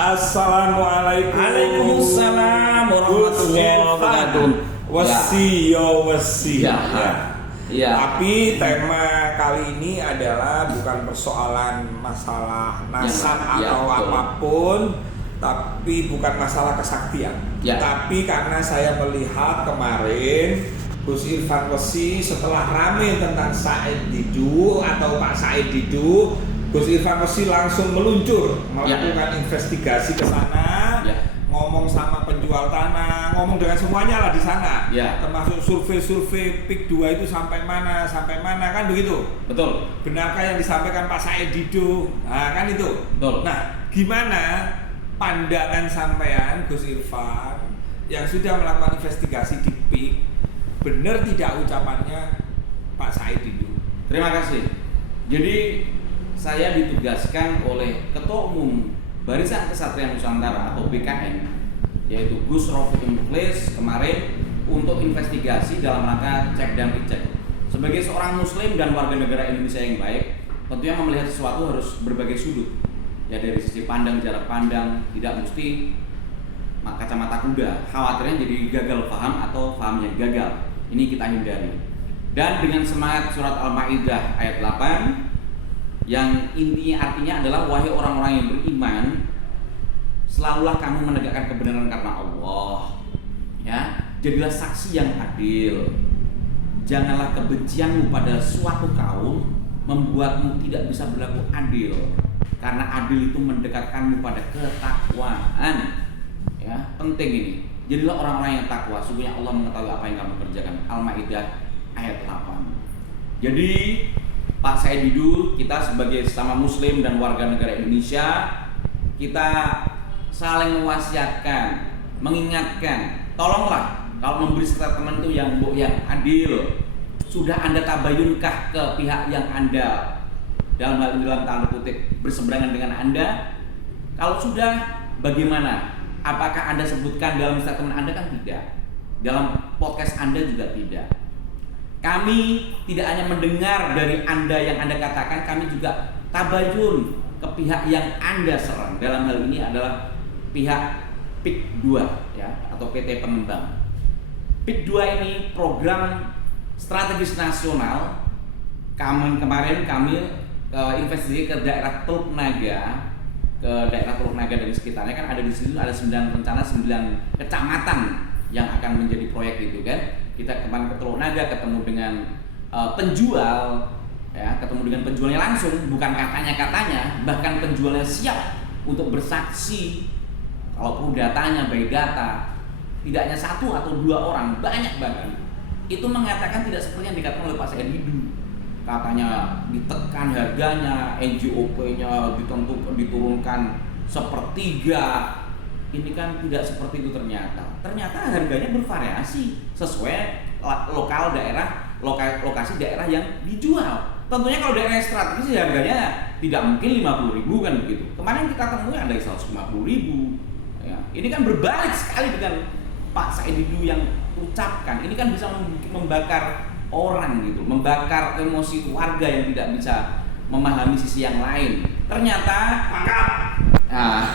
Assalamualaikum. Waalaikumsalam warahmatullahi wabarakatuh. Wasi. Ya. Tapi tema kali ini adalah bukan persoalan masalah nasab atau apapun, tapi bukan masalah kesaktian. Tapi karena saya melihat kemarin Gus Irfan Wasi setelah rame tentang Said Didu atau Pak Said Didu, Gus Irfan Wasi langsung meluncur melakukan investigasi ke sana, ngomong sama penjual tanah, ngomong dengan semuanya lah di sana, termasuk survei PIK 2 itu sampai mana kan begitu. Betul. Benarkah yang disampaikan Pak Said Didu? Nah kan itu. Betul. Nah gimana pandangan sampean Gus Irfan yang sudah melakukan investigasi di PIK, benar tidak ucapannya Pak Said Didu? Terima kasih. Jadi saya ditugaskan oleh Ketua Umum Barisan Kesatria Nusantara atau BKN, yaitu Gus Rofiq Mukhlis kemarin untuk investigasi dalam rangka cek dan recheck. Sebagai seorang Muslim dan warga negara Indonesia yang baik, tentunya melihat sesuatu harus berbagai sudut. Ya dari sisi pandang, jarak pandang, tidak mesti kacamata kuda. Khawatirnya jadi gagal paham atau paham yang gagal. Ini kita hindari. Dan dengan semangat surat Al-Maidah ayat 8 yang intinya artinya adalah wahai orang-orang yang beriman, selalulah kamu menegakkan kebenaran karena Allah. Ya, jadilah saksi yang adil. Janganlah kebencianmu pada suatu kaum membuatmu tidak bisa berlaku adil. Karena adil itu mendekatkanmu pada ketakwaan. Ya, penting ini. Jadilah orang-orang yang takwa. Sungguhnya Allah mengetahui apa yang kamu kerjakan. Al-Maidah ayat 8. Jadi Pak Said Didu, kita sebagai sesama Muslim dan warga negara Indonesia, kita saling mewasiatkan, mengingatkan, tolonglah kalau memberi statement itu yang adil. Sudah Anda tabayunkah ke pihak yang Anda dalam tanda kutip berseberangan dengan Anda? Kalau sudah, bagaimana? Apakah Anda sebutkan dalam statement Anda? Kan tidak. Dalam podcast Anda juga tidak. Kami tidak hanya mendengar dari Anda yang Anda katakan, kami juga tabayun ke pihak yang Anda serang. Dalam hal ini adalah pihak PIK 2 ya, atau PT Pengembang. PIK 2 ini program strategis nasional. Kemarin kami investigasi ke daerah Teluk Naga, dan sekitarnya kan ada di situ ada 9 rencana 9 kecamatan yang akan menjadi proyek itu kan. Kita kemarin ke Teluk Naga ketemu dengan penjual, ya, ketemu dengan penjualnya langsung, bukan katanya, bahkan penjualnya siap untuk bersaksi. Kalau perlu datanya, by data, tidak hanya 1 atau 2 orang, banyak bahkan. Itu mengatakan tidak seperti yang dikatakan oleh Pak Said Didu. Katanya ditekan harganya, NJOP-nya diturunkan sepertiga. Ini kan tidak seperti itu ternyata. Ternyata harganya bervariasi sesuai lokasi daerah yang dijual. Tentunya kalau daerah strategis harganya tidak mungkin 50.000 kan begitu. Kemarin kita temui ada 150.000. Ya, ini kan berbalik sekali dengan Pak Said Didu yang ucapkan. Ini kan bisa membakar orang gitu, membakar emosi warga yang tidak bisa memahami sisi yang lain. Ternyata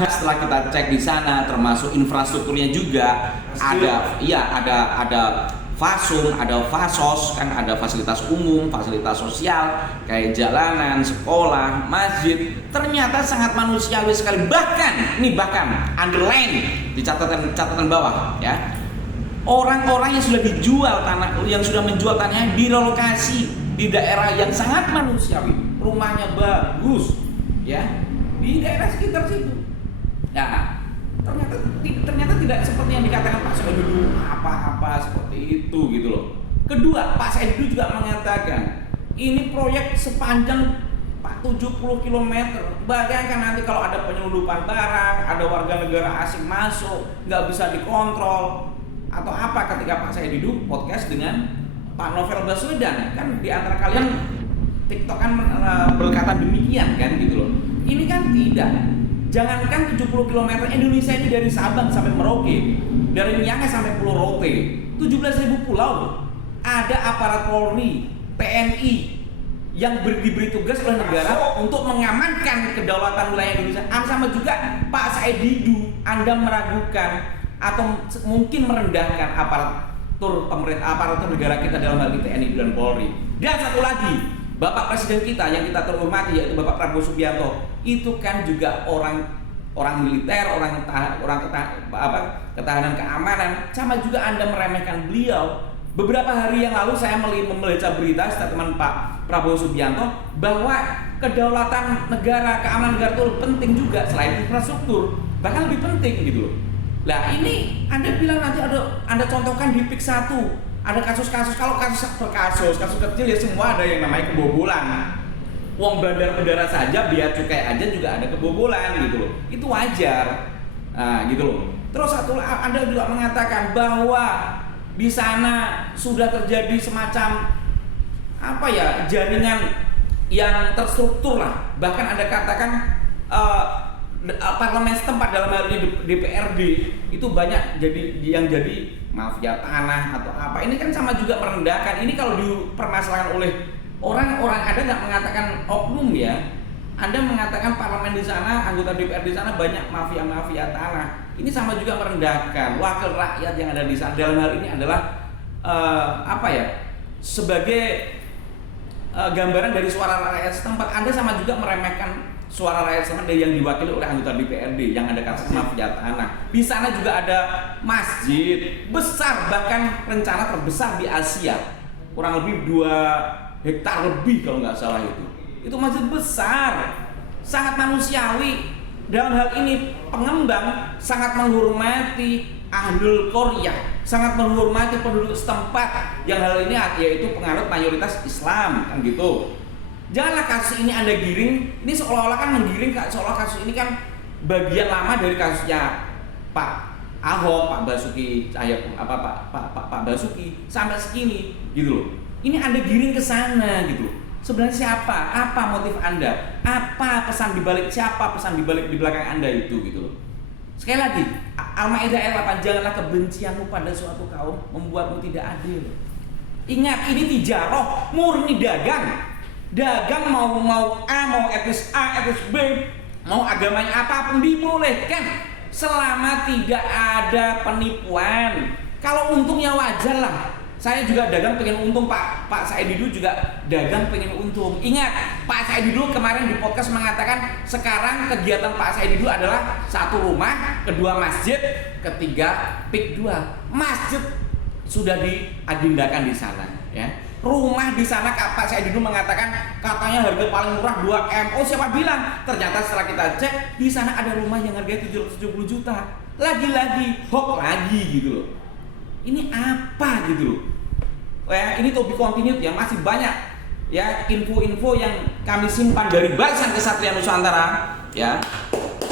setelah kita cek di sana, termasuk infrastrukturnya juga ada fasum, ada fasos, kan ada fasilitas umum, fasilitas sosial kayak jalanan, sekolah, masjid. Ternyata sangat manusiawi sekali. Bahkan underline di catatan bawah ya. Orang-orang yang sudah dijual tanah, yang sudah menjual tanahnya direlokasi di daerah yang sangat manusiawi, rumahnya bagus, ya, di daerah sekitar situ. Nah, ternyata tidak seperti yang dikatakan Pak Said Didu apa-apa seperti itu gitu loh. Kedua, Pak Said Didu juga mengatakan ini proyek sepanjang 70 km. Bayangkan nanti kalau ada penyelundupan barang, ada warga negara asing masuk, nggak bisa dikontrol atau apa. Ketika Pak Said Didu podcast dengan Pak Novel Baswedan, kan di antara kalian TikTok kan berkata demikian kan gitu loh. Ini kan tidak. Jangankan 70 km, Indonesia ini dari Sabang sampai Merauke, dari Niangga sampai Pulau Rote, 17.000 pulau. Ada aparat Polri, TNI yang diberi tugas oleh negara untuk mengamankan kedaulatan wilayah Indonesia. Sama juga Pak Said Didu, Anda meragukan atau mungkin merendahkan aparatur pemerintah, aparatur negara kita dalam hal ini TNI dan Polri. Dan satu lagi, Bapak Presiden kita yang kita terhormati yaitu Bapak Prabowo Subianto, itu kan juga orang militer, ketahanan keamanan. Sama juga Anda meremehkan beliau. Beberapa hari yang lalu saya membaca berita statement Pak Prabowo Subianto bahwa kedaulatan negara, keamanan negara itu lebih penting juga selain infrastruktur, bahkan lebih penting gitu loh. Nah ini Anda bilang nanti Anda contohkan di PIK 1 ada kasus-kasus, kalau kasus kecil ya semua ada yang namanya kebobolan. Uang bandar-bandara saja, biaya cukai aja juga ada kebobolan gitu loh. Itu wajar. Nah, gitu loh. Terus Anda juga mengatakan bahwa di sana sudah terjadi semacam jaringan yang terstruktur lah. Bahkan Anda katakan parlemen setempat dalam hal ini DPRD itu banyak jadi mafia tanah atau apa. Ini kan sama juga merendahkan. Ini kalau dipermasalahkan oleh orang-orang, Anda nggak mengatakan oknum ya. Anda mengatakan parlemen di sana, anggota DPR di sana banyak mafia tanah. Ini sama juga merendahkan wakil rakyat yang ada di sana. Dalam hal ini adalah sebagai gambaran dari suara rakyat setempat. Anda sama juga meremehkan suara rakyat setempat yang diwakili oleh anggota DPRD yang ada kasus mafia tanah. Di sana juga ada masjid besar, bahkan rencana terbesar di Asia, kurang lebih 2 hektar lebih kalau nggak salah itu. Itu masjid besar, sangat manusiawi. Dalam hal ini pengembang sangat menghormati Ahlul Qaryah, sangat menghormati penduduk setempat yang hal ini yaitu penganut mayoritas Islam kan gitu. Janganlah kasus ini Anda giring, ini seolah-olah kan menggiring, seolah kasus ini kan bagian lama dari kasusnya Pak Ahok, Pak Basuki, Pak Basuki sampai segini gitu loh. Ini Anda giring ke sana gitu loh. Sebenarnya siapa? Apa motif Anda? Apa pesan dibalik di belakang Anda itu gitu loh. Sekali lagi, Al-Maidah ayat 8, janganlah kebencianmu pada suatu kaum membuatmu tidak adil. Ingat, ini tijarah, murni dagang. Dagang mau A, mau etnis A, etnis B, mau agamanya apapun dibolehkan selama tidak ada penipuan. Kalau untungnya wajar lah. Saya juga dagang pengen untung, Pak Said Didu juga dagang pengen untung. Ingat, Pak Said Didu kemarin di podcast mengatakan sekarang kegiatan Pak Said Didu adalah 1 rumah, 2 masjid, 3 PIK 2. Masjid sudah diagendakan di sana, ya. Rumah di sana Pak Said Didu mengatakan katanya harga paling murah 2 M. Oh, siapa bilang? Ternyata setelah kita cek di sana ada rumah yang harganya 770 juta. Lagi-lagi hoax lagi gitu loh. Ini apa gitu loh. Ya, ini to be continued ya, masih banyak ya info-info yang kami simpan dari Barisan Kesatria Nusantara ya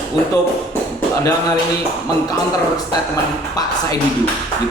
untuk dalam hal ini mengcounter statement Pak Said Didu gitu.